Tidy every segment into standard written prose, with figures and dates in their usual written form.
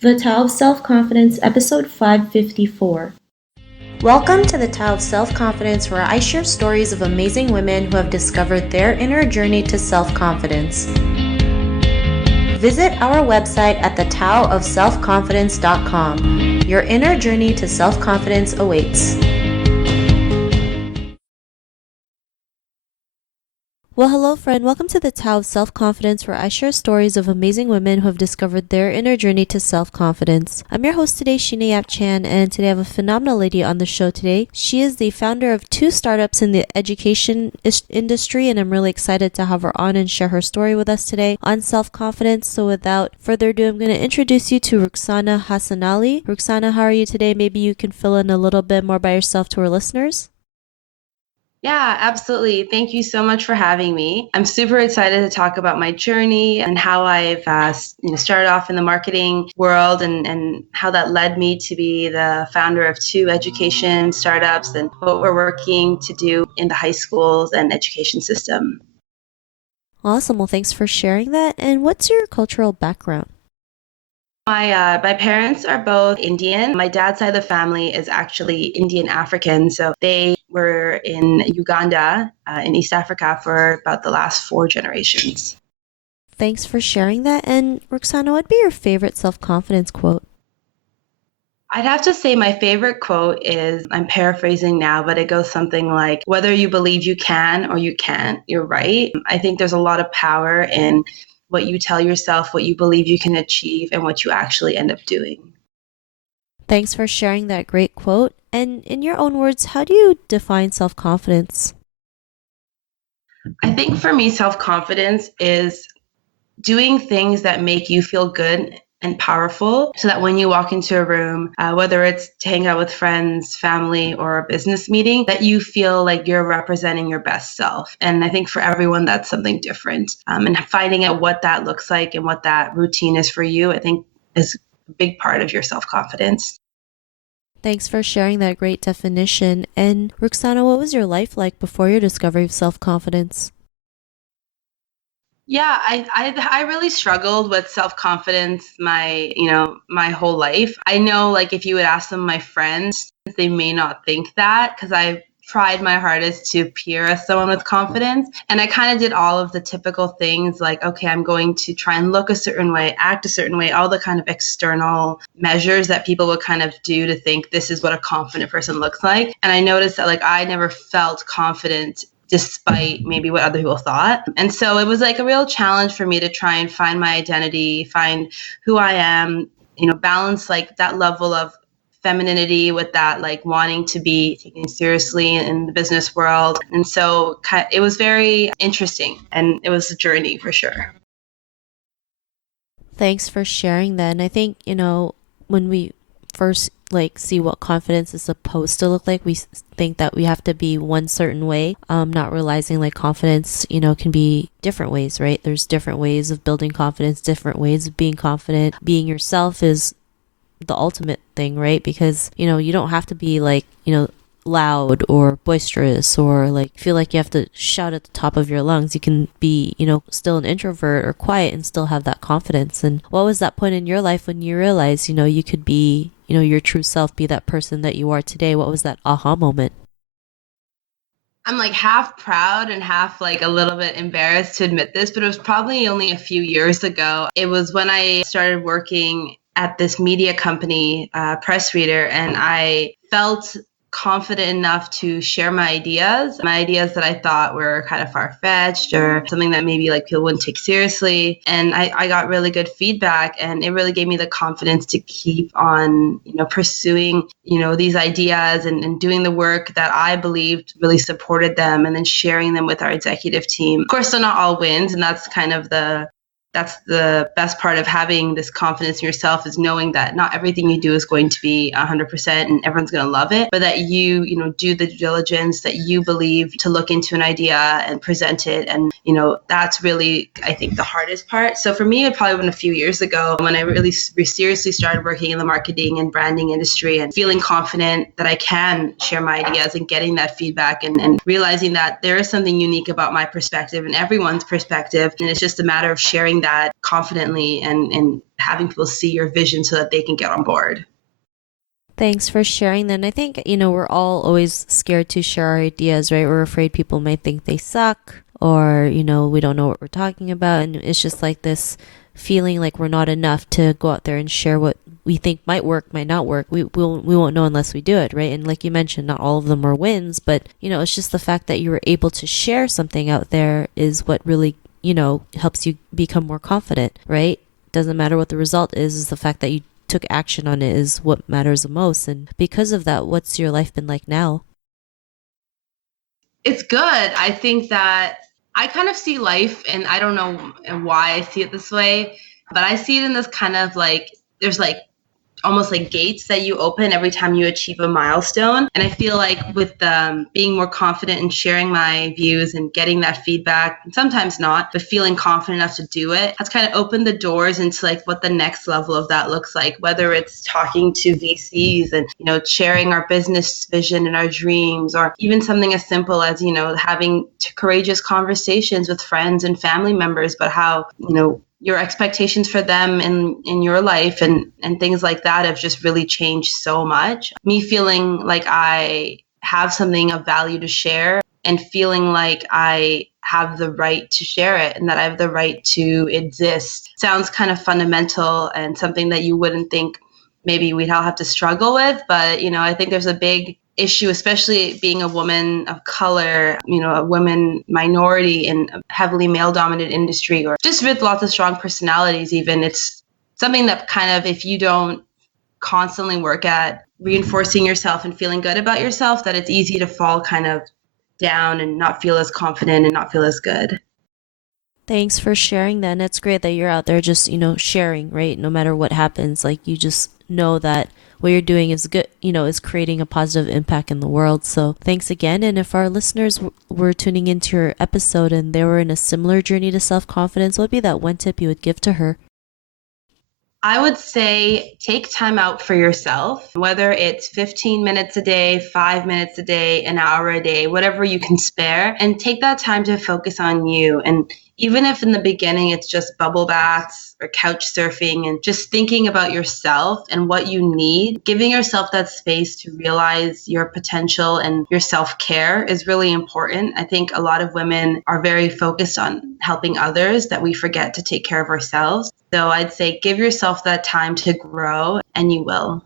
The Tao of Self-Confidence, episode 554. Welcome to the Tao of Self-Confidence, where I share stories of amazing women who have discovered their inner journey to self-confidence. Visit our website at thetaoofselfconfidence.com. Your inner journey to self-confidence awaits. Well, hello friend. Welcome to the Tao of Self-Confidence, where I share stories of amazing women who have discovered their inner journey to self-confidence. I'm your host today, Sheena Yap Chan, and today I have a phenomenal lady on the show today. She is the founder of 2 startups in the education industry, and I'm really excited to have her on and share her story with us today on self-confidence. So without further ado, I'm going to introduce you to Rukshana Hassanali. Rukshana, how are you today? Maybe you can fill in a little bit more by yourself to our listeners. Yeah, absolutely. Thank you so much for having me. I'm super excited to talk about my journey and how I've started off in the marketing world and how that led me to be the founder of 2 education startups and what we're working to do in the high schools and education system. Awesome. Well, thanks for sharing that. And what's your cultural background? My parents are both Indian. My dad's side of the family is actually Indian African. So they were in Uganda, in East Africa, for about the last 4 generations. Thanks for sharing that. And Rukshana, what'd be your favorite self-confidence quote? I'd have to say my favorite quote is, I'm paraphrasing now, but it goes something like, whether you believe you can or you can't, you're right. I think there's a lot of power in what you tell yourself, what you believe you can achieve, and what you actually end up doing. Thanks for sharing that great quote. And in your own words, how do you define self-confidence? I think for me, self-confidence is doing things that make you feel good and powerful, so that when you walk into a room, whether it's to hang out with friends, family, or a business meeting, that you feel like you're representing your best self. And I think for everyone, that's something different. And finding out what that looks like and what that routine is for you, I think is a big part of your self-confidence. Thanks for sharing that great definition. And Rukshana, what was your life like before your discovery of self-confidence? Yeah, I really struggled with self-confidence my whole life. I know, like, if you would ask some of my friends, they may not think that, because I tried my hardest to appear as someone with confidence. And I kind of did all of the typical things like, okay, I'm going to try and look a certain way, act a certain way, all the kind of external measures that people would kind of do to think this is what a confident person looks like. And I noticed that, like, I never felt confident despite maybe what other people thought. And so it was like a real challenge for me to try and find my identity, find who I am, balance like that level of femininity with that like wanting to be taken seriously in the business world. And so it was very interesting, and it was a journey for sure. Thanks for sharing that. And I think, when we first see what confidence is supposed to look like, we think that we have to be one certain way, not realizing like confidence can be different ways, right? There's different ways of building confidence, different ways of being confident. Being yourself is the ultimate thing, right? Because you don't have to be loud or boisterous or feel like you have to shout at the top of your lungs. You can be still an introvert or quiet and still have that confidence. And what was that point in your life when you realized you could be your true self, be that person that you are today? What was that aha moment? I'm like half proud and half like a little bit embarrassed to admit this, but it was probably only a few years ago. It was when I started working at this media company, Press Reader, and I felt confident enough to share my ideas that I thought were kind of far-fetched or something that maybe like people wouldn't take seriously. And I got really good feedback, and it really gave me the confidence to keep on, pursuing, these ideas and doing the work that I believed really supported them, and then sharing them with our executive team. Of course, they're not all wins, and that's the best part of having this confidence in yourself, is knowing that not everything you do is going to be 100% and everyone's going to love it, but that you do the due diligence, that you believe to look into an idea and present it. And, that's really, I think, the hardest part. So for me, it probably been a few years ago when I really seriously started working in the marketing and branding industry and feeling confident that I can share my ideas and getting that feedback and realizing that there is something unique about my perspective and everyone's perspective. And it's just a matter of sharing that confidently and having people see your vision so that they can get on board. Thanks for sharing that. And I think, we're all always scared to share our ideas, right? We're afraid people might think they suck or, we don't know what we're talking about. And it's just like this feeling like we're not enough to go out there and share what we think might work, might not work. We won't know unless we do it, right? And like you mentioned, not all of them are wins, but, it's just the fact that you were able to share something out there is what really, helps you become more confident, right? Doesn't matter what the result is the fact that you took action on it is what matters the most. And because of that, what's your life been like now? It's good. I think that I kind of see life, and I don't know why I see it this way, but I see it in this kind of like, there's like almost like gates that you open every time you achieve a milestone. And I feel like with being more confident in sharing my views and getting that feedback, and sometimes not, but feeling confident enough to do it, has kind of opened the doors into like what the next level of that looks like, whether it's talking to VCs and, sharing our business vision and our dreams, or even something as simple as, having courageous conversations with friends and family members about how, your expectations for them in your life and things like that have just really changed so much. Me feeling like I have something of value to share and feeling like I have the right to share it and that I have the right to exist sounds kind of fundamental and something that you wouldn't think maybe we'd all have to struggle with. But, I think there's a big issue, especially being a woman of color, a woman minority in a heavily male-dominated industry, or just with lots of strong personalities even. It's something that kind of, if you don't constantly work at reinforcing yourself and feeling good about yourself, that it's easy to fall kind of down and not feel as confident and not feel as good. Thanks for sharing that. And it's great that you're out there just, sharing, right? No matter what happens, like you just know that what you're doing is good, is creating a positive impact in the world. So thanks again. And if our listeners were tuning into your episode and they were in a similar journey to self-confidence, what would be that one tip you would give to her? I would say take time out for yourself, whether it's 15 minutes a day, 5 minutes a day, an hour a day, whatever you can spare, and take that time to focus on you. And even if in the beginning it's just bubble baths or couch surfing and just thinking about yourself and what you need, giving yourself that space to realize your potential and your self-care is really important. I think a lot of women are very focused on helping others that we forget to take care of ourselves. So I'd say give yourself that time to grow, and you will.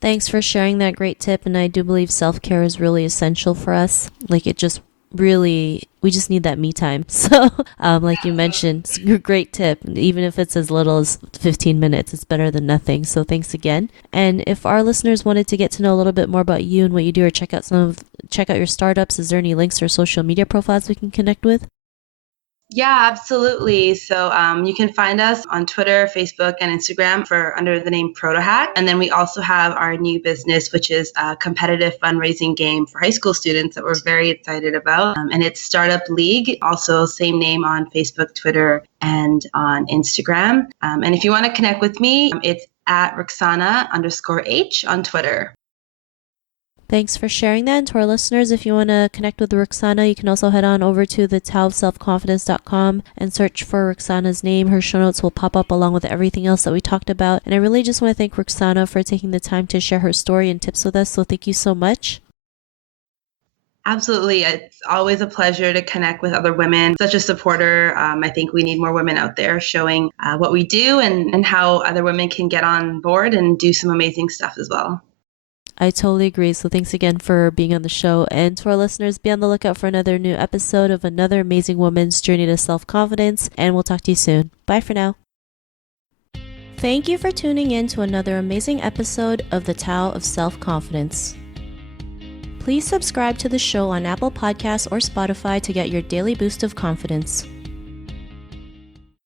Thanks for sharing that great tip. And I do believe self-care is really essential for us. Like it just really, we just need that me time. So like you mentioned, it's a great tip. Even if it's as little as 15 minutes, it's better than nothing. So thanks again. And if our listeners wanted to get to know a little bit more about you and what you do, or check out your startups, is there any links or social media profiles we can connect with? Yeah, absolutely. So you can find us on Twitter, Facebook, and Instagram under the name Protohack. And then we also have our new business, which is a competitive fundraising game for high school students that we're very excited about. And it's Startup League, also same name on Facebook, Twitter, and on Instagram. And if you want to connect with me, it's at Rukshana_H on Twitter. Thanks for sharing that. And to our listeners, if you want to connect with Rukshana, you can also head on over to thetaoofselfconfidence.com and search for Rukshana's name. Her show notes will pop up along with everything else that we talked about. And I really just want to thank Rukshana for taking the time to share her story and tips with us. So thank you so much. Absolutely. It's always a pleasure to connect with other women. Such a supporter. I think we need more women out there showing what we do and how other women can get on board and do some amazing stuff as well. I totally agree. So thanks again for being on the show. And to our listeners, be on the lookout for another new episode of another amazing woman's journey to self-confidence. And we'll talk to you soon. Bye for now. Thank you for tuning in to another amazing episode of The Tao of Self-Confidence. Please subscribe to the show on Apple Podcasts or Spotify to get your daily boost of confidence.